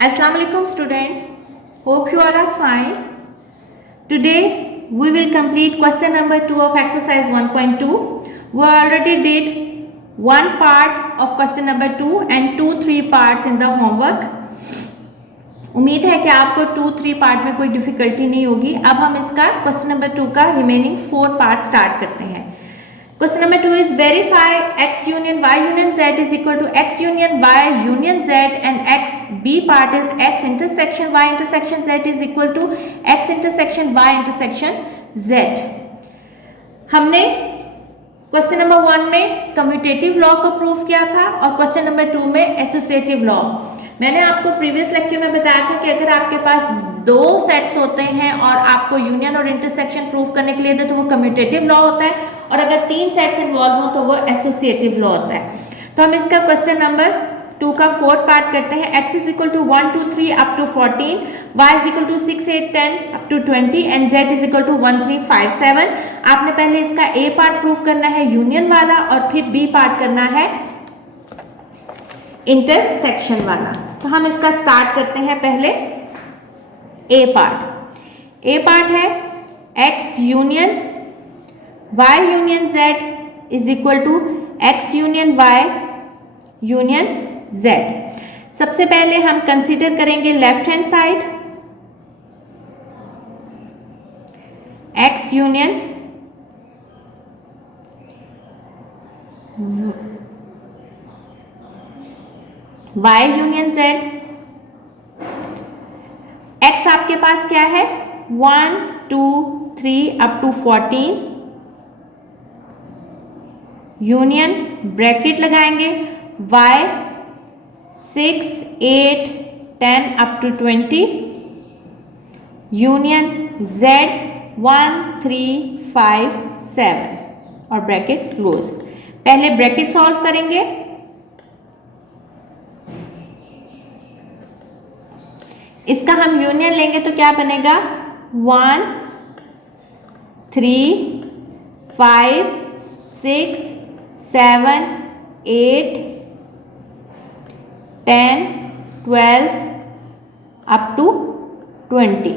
Assalamu alaikum students. Hope you all are fine. Today we will complete question number 2 of exercise 1.2. We already did one part of question number 2 and 2-3 parts in the homework. उम्मीद है कि आपको 2-3 part में कोई difficulty नहीं होगी. अब हम इसका क्वेश्चन नंबर 2 का रिमेनिंग 4 पार्ट स्टार्ट करते हैं. Question number 2 is verify x union y union z is equal to x union y union z and x b part is x intersection y intersection z is equal to x intersection y intersection z. हमने question number 1 में commutative law को prove किया था और question number 2 में associative law. मैंने आपको previous lecture में बताया था कि अगर आपके पास दो सेट्स होते हैं और आपको यूनियन और इंटरसेक्शन प्रूव करने के लिए दे तो वो कम्यूटेटिव लॉ होता है, और अगर 3 सेट्स इन्वॉल्व हो तो वो एसोसिएटिव लॉ होता है. तो हम इसका क्वेश्चन नंबर 2 का 4th पार्ट करते हैं. x is equal to 1 2 3 up to 14, y is equal to 6 8 10 up to 20 and z is equal to 1 3 5 7. आपने पहले इसका a पार्ट प्रूव करना है यूनियन वाला और फिर b पार्ट करना है इंटरसेक्शन वाला. तो हम इसका स्टार्ट करते हैं पहले a पार्ट. a पार्ट है x union y union z is equal to x union y union z. सबसे पहले हम कंसीडर करेंगे left hand side x union y union z. x आपके पास क्या है 1 2 3 अप टू 14 यूनियन ब्रैकेट लगाएंगे y 6 8 10 up to 20 union z 1 3 5 7 और ब्रैकेट क्लोज. पहले ब्रैकेट सॉल्व करेंगे. इसका हम यूनियन लेंगे तो क्या बनेगा 1 3 5 6 7 8 10 12 अप टू 20.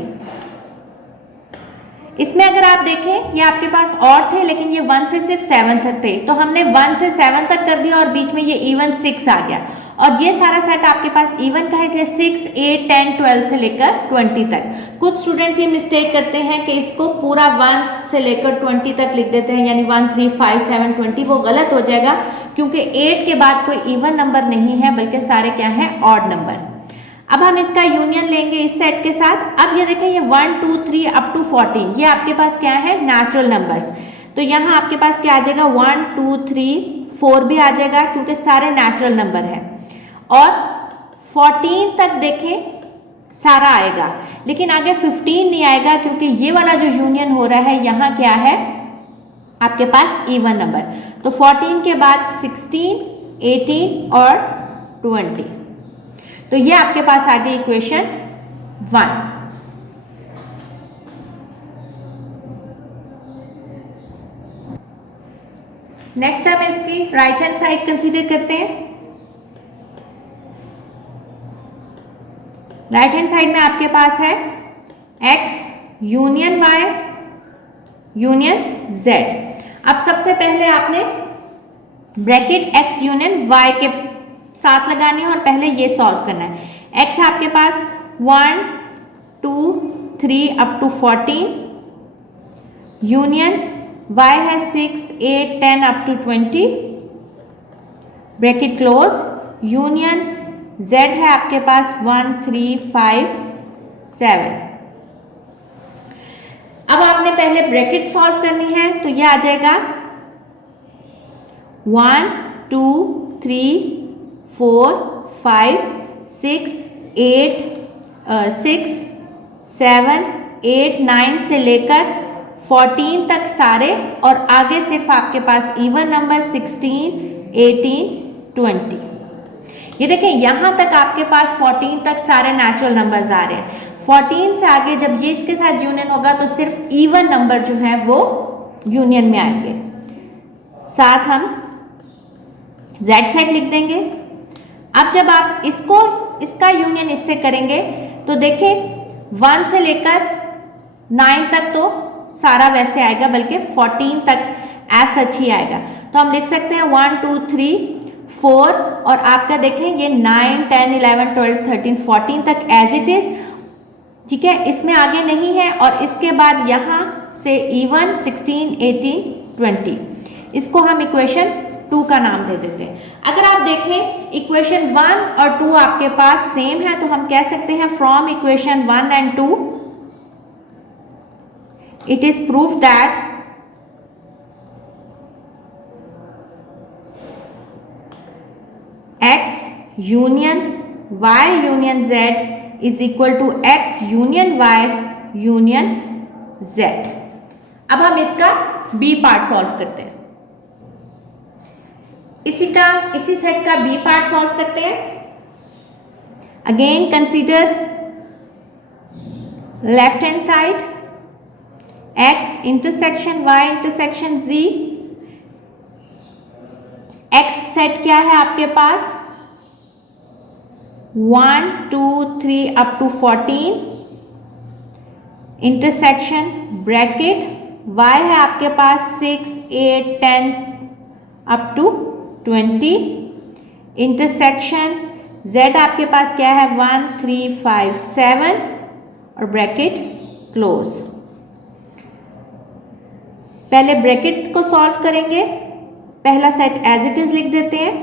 इसमें अगर आप देखें ये आपके पास और थे लेकिन ये 1 से सिर्फ 7 तक थे, तो हमने 1 से 7 तक कर दिया और बीच में ये इवन 6 आ गया और ये सारा सेट आपके पास इवन का है, इसलिए 6 8 10 12 से लेकर 20 तक. कुछ स्टूडेंट्स ये मिस्टेक करते हैं कि इसको पूरा 1 से लेकर 20 तक लिख देते हैं, यानी 1 3 5 7 20. वो गलत हो जाएगा क्योंकि 8 के बाद कोई इवन नंबर नहीं है बल्कि सारे क्या हैं ऑड नंबर. अब हम इसका यूनियन लेंगे इस सेट के साथ. अब ये देखें ये 1 2 3 अप टू 14 ये आपके पास क्या है नेचुरल नंबर्स. तो यहाँ आपके पास क्या आ जाएगा 1 2 3 4 भी आ जाएगा क्योंकि सारे नेचुरल नंबर हैं. और 14 तक देखें सारा आएगा लेकिन आगे 15 नहीं आएगा क्योंकि ये वाला जो यूनियन हो रहा है यहाँ क्या है आपके पास इवन नंबर. तो 14 के बाद 16 18 और 20. तो ये आपके पास आ गई इक्वेशन 1. नेक्स्ट हम इसकी राइट हैंड साइड कंसीडर करते हैं. राइट हैंड साइड में आपके पास है x union y union z. अब सबसे पहले आपने ब्रैकेट x यूनियन y के साथ लगानी है और पहले ये सॉल्व करना है. x है आपके पास 1 2 3 अप टू 14 यूनियन y है 6 8 10 up to 20 bracket close union z है आपके पास 1 3 5 7. अब आपने पहले ब्रैकेट सॉल्व करनी है तो ये आ जाएगा 1 2 3 4 5 6 8 6 7 8 9 से लेकर 14 तक सारे और आगे सिर्फ आपके पास इवन नंबर 16 18 20. ये देखें यहाँ तक आपके पास 14 तक सारे नेचुरल नंबर्स आ रहे हैं. 14 से आगे जब ये इसके साथ यूनियन होगा तो सिर्फ इवन नंबर जो है वो यूनियन में आएंगे. साथ हम z सेट लिख देंगे. अब जब आप इसको इसका यूनियन इससे करेंगे तो देखिए 1 से लेकर 9 तक तो सारा वैसे आएगा, बल्कि 14 तक एज सच ही आएगा। तो हम लिख सकते हैं 1 2 3 4 और आपका देखें ये 9 10 11 12 13 14 तक एज इट इज, ठीक है, इसमें आगे नहीं है। और इसके बाद यहाँ से इवन 16 18 20, इसको हम इक्वेशन 2 का नाम दे देते हैं। अगर आप देखें इक्वेशन 1 और 2 आपके पास सेम है तो हम कह सकते हैं from equation 1 and 2 it is proof that x union y union z is equal to x union y union z। अब हम इसका b पार्ट सॉल्व करते हैं। इसी सेट का b पार्ट सॉल्व करते हैं। Again consider left hand side x intersection y intersection z। x set क्या है आपके पास 1 2 3 up to 14, intersection bracket y है आपके पास 6 8 10 अप टू 20, इंटरसेक्शन z आपके पास क्या है 1 3 5 7 और ब्रैकेट क्लोज। पहले ब्रैकेट को सॉल्व करेंगे, पहला सेट एज इट इज लिख देते हैं।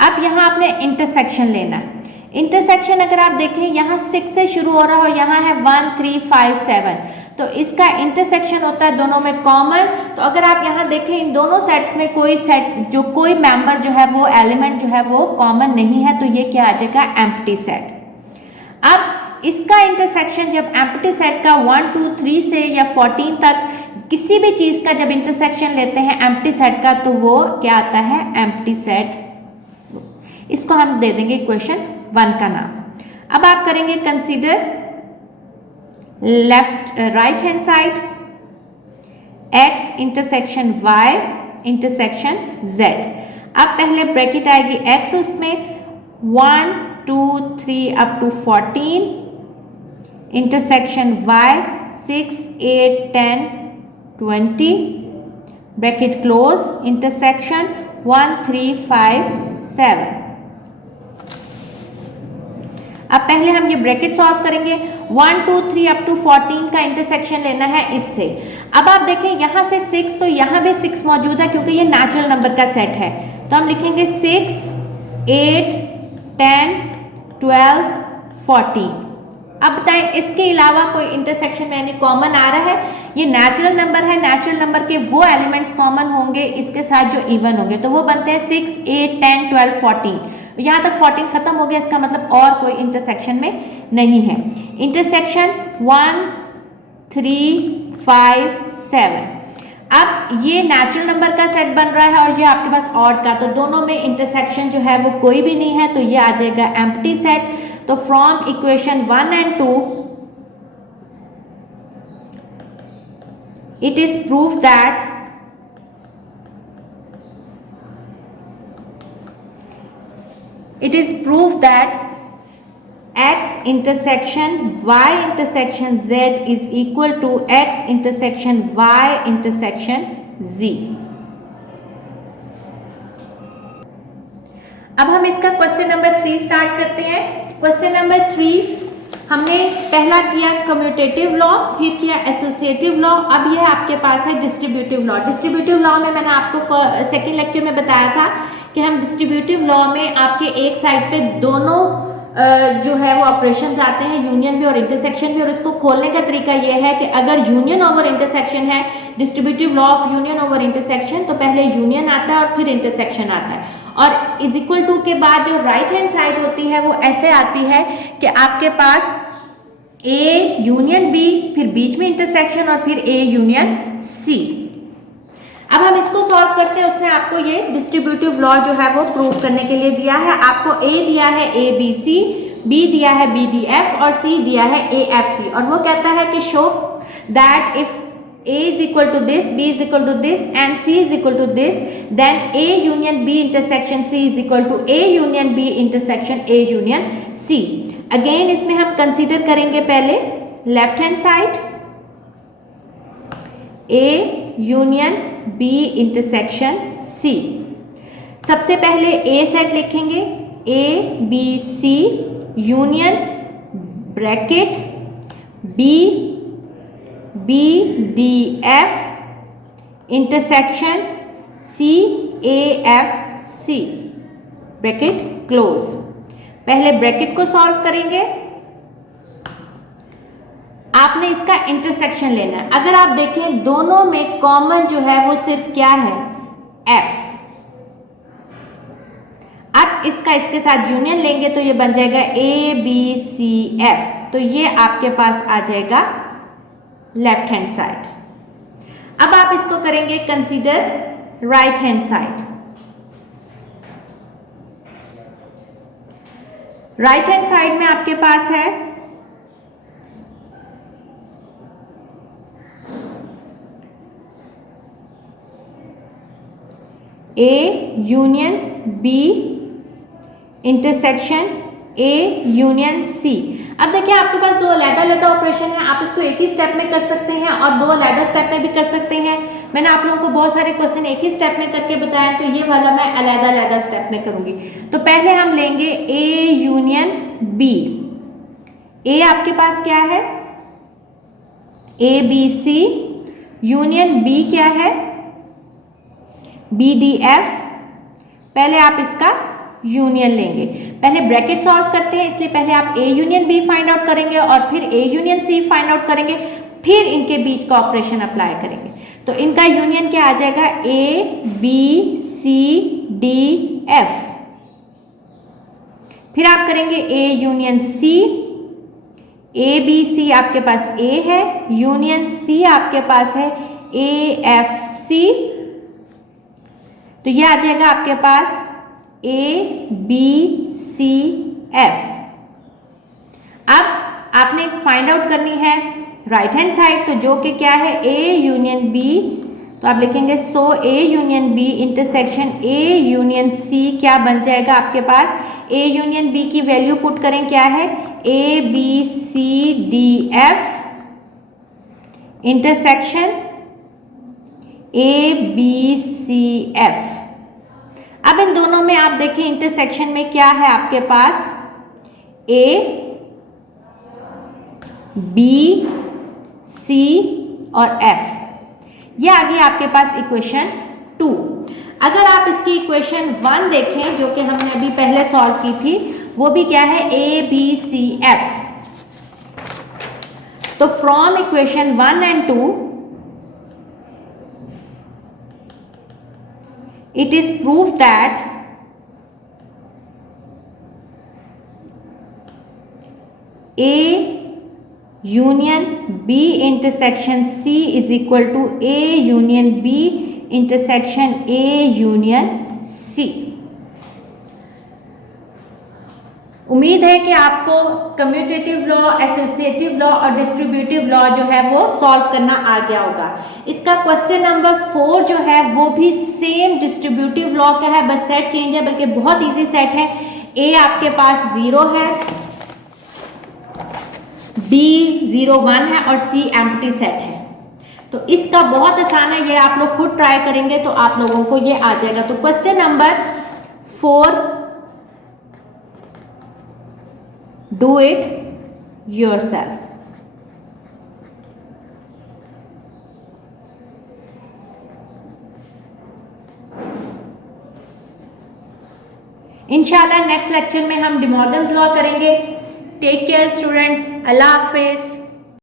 अब यहाँ आपने इंटरसेक्शन लेना है। इंटरसेक्शन अगर आप देखें यहाँ 6 से शुरू हो रहा है और यहाँ है 1 3 5 7, तो इसका इंटरसेक्शन होता है दोनों में कॉमन। तो अगर आप यहाँ देखें इन दोनों सेट्स में कोई मेंबर जो है वो एलिमेंट जो है वो कॉमन नहीं है, तो ये क्या आ जाएगा एम्प्टी सेट। अब इसका इंटरसेक्शन जब एम्प्टी सेट का 1 2 3 से या 14 तक किसी भी चीज का जब इंटरसेक्शन लेते हैं एम्प्टी सेट का, तो वो क्या आता है एम्प्टी सेट। इसको हम दे देंगे इक्वेशन 1 का नाम। अब आप करेंगे consider left right hand side x intersection y intersection z। अब पहले ब्रैकेट आएगी x, उसमें 1 2 3 up to 14, intersection y 6 8 10 20, bracket close, intersection 1 3 5 7। अब पहले हम ये ब्रैकेट सॉल्व करेंगे। 1 2 3 अप टू 14 का इंटरसेक्शन लेना है इससे। अब आप देखें यहाँ से 6, तो यहाँ भी 6 मौजूद है क्योंकि ये नेचुरल नंबर का सेट है, तो हम लिखेंगे 6 8 10 12 14। अब बताएं इसके अलावा कोई इंटरसेक्शन में यानी कॉमन आ रहा है? ये नेचुरल नंबर है, नेचुरल नंबर के वो एलिमेंट्स कॉमन होंगे इसके साथ जो इवन होंगे, तो वो बनते हैं 6 8 10 12 14। यहाँ तक 14 खत्म हो गया, इसका मतलब और कोई इंटरसेक्शन में नहीं है। इंटरसेक्शन 1 3 5 7। अब ये नेचुरल नंबर का सेट बन रहा है और ये आपके पास ऑड का, तो दोनों में इंटरसेक्शन जो है वो कोई भी नहीं है, तो ये आ जाएगा एम्प्टी सेट। तो from equation 1 and 2 it is proof that x intersection y intersection z is equal to x intersection y intersection z। अब हम इसका क्वेश्चन नंबर 3 स्टार्ट करते हैं। क्वेश्चन नंबर 3 हमने पहला किया कम्यूटेटिव लॉ, फिर किया एसोसिएटिव लॉ, अब यह आपके पास है डिस्ट्रीब्यूटिव लॉ। डिस्ट्रीब्यूटिव लॉ में मैंने आपको सेकेंड लेक्चर में बताया था कि हम डिस्ट्रीब्यूटिव लॉ में आपके एक साइड पे दोनों जो है वो ऑपरेशंस आते हैं, यूनियन भी और इंटरसेक्शन भी, और इसको खोलने का तरीका यह है कि अगर यूनियन ओवर इंटरसेक्शन है, distributive law of union over intersection, तो पहले यूनियन आता है और फिर इंटरसेक्शन आता है, और इज इक्वल टू के बाद जो राइट हैंड साइड होती है वो ऐसे आती है कि आपके पास ए यूनियन बी, फिर बीच में इंटरसेक्शन और फिर ए यूनियन सी। अब हम इसको सॉल्व करते हैं। उसने आपको ये डिस्ट्रीब्यूटिव लॉ जो है वो प्रूव करने के लिए दिया है। आपको ए दिया है ए बी सी, बी दिया है बी डी एफ और सी दिया है ए एफ सी, और वो कहता है कि show that if A is equal to this, B is equal to this and C is equal to this, then A union B intersection C is equal to A union B intersection A union C. Again इसमें हम consider करेंगे पहले left hand side A union B intersection C. सबसे पहले A set लिखेंगे A B C union bracket B B D F intersection C A F C bracket close. पहले bracket को solve करेंगे. आपने इसका इंटरसेक्शन लेना है. अगर आप देखें दोनों में कॉमन जो है वो सिर्फ क्या है, F. अब इसका इसके साथ यूनियन लेंगे तो ये बन जाएगा A B C F. तो ये आपके पास आ जाएगा लेफ्ट हैंड साइड. अब आप इसको करेंगे consider right hand side. Right hand side में आपके पास है A union B intersection A union C. अब देखिए आपके पास दो अलग-अलग ऑपरेशन है. आप इसको एक ही स्टेप में कर सकते हैं और दो अलग स्टेप में भी कर सकते हैं. मैंने आप लोगों को बहुत सारे क्वेश्चन एक ही स्टेप में करके बताया, तो ये वाला मैं अलग-अलग स्टेप में करूंगी. तो पहले हम लेंगे A यूनियन B. A आपके पास क्या है, A B C union B क्या है, B D F. पहले आप इसका यूनियन लेंगे. पहले ब्रैकेट सॉल्व करते हैं, इसलिए पहले आप A union B find out करेंगे और फिर A union C find out करेंगे, फिर इनके बीच का ऑपरेशन अप्लाई करेंगे. तो इनका यूनियन क्या आ जाएगा, A B C D F. फिर आप करेंगे A union C. A B C आपके पास A है, यूनियन C आपके पास है A F C. तो ये आ जाएगा आपके पास A B C F. अब आपने फाइंड आउट करनी है राइट हैंड साइड, तो जो कि क्या है A यूनियन B. तो आप लिखेंगे सो A union B intersection A union C क्या बन जाएगा आपके पास. A यूनियन B की वैल्यू पुट करें, क्या है A B C D F intersection A B C F. अब इन दोनों में आप देखें इंटरसेक्शन में क्या है आपके पास, A B C और F. ये आ गई आपके पास इक्वेशन 2. अगर आप इसकी इक्वेशन 1 देखें जो कि हमने अभी पहले सॉल्व की थी, वो भी क्या है A B C F. तो from equation 1 and 2 it is proved that A union B intersection C is equal to A union B intersection A union C. उम्मीद है कि आपको कम्यूटेटिव लॉ, एसोसिएटिव लॉ और डिस्ट्रीब्यूटिव लॉ जो है वो solve करना आ गया होगा. इसका क्वेश्चन नंबर 4 जो है वो भी सेम डिस्ट्रीब्यूटिव लॉ का है, बस सेट चेंज है, बल्कि बहुत इजी सेट है. A आपके पास 0 है, B 0 1 है और C एम्प्टी सेट है. तो इसका बहुत आसान है, ये आप लोग खुद ट्राई करेंगे तो आप लोगों को ये आ जाएगा. तो question number 4, do it yourself. इंशाल्लाह नेक्स्ट लेक्चर में हम डिमॉर्गन्स लॉ करेंगे. Take care students. अल्लाह हाफिज.